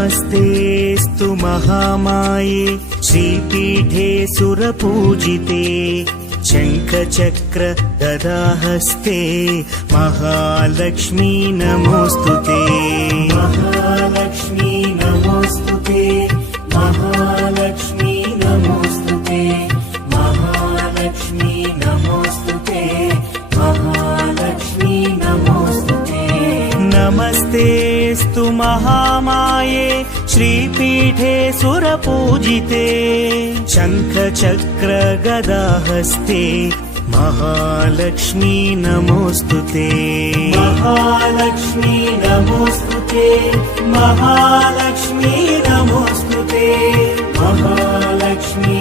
नमस्तेऽस्तु महामाये श्रीपीठे सुरपूजिते शङ्खचक्र गदाहस्ते महालक्ष्मी नमोऽस्तुते महालक्ष्मी नमोऽस्तुते महालक्ष्मी नमोऽस्तुते महालक्ष्मी नमोऽस्तुते महालक्ष्मी नमोऽस्तुते नमस्तेऽस्तु महामाये श्रीपीठे सुरपूजिते शङ्खचक्र गदाहस्ते महालक्ष्मी नमोऽस्तुते महालक्ष्मी नमोऽस्तुते महालक्ष्मी नमोऽस्तुते महालक्ष्मी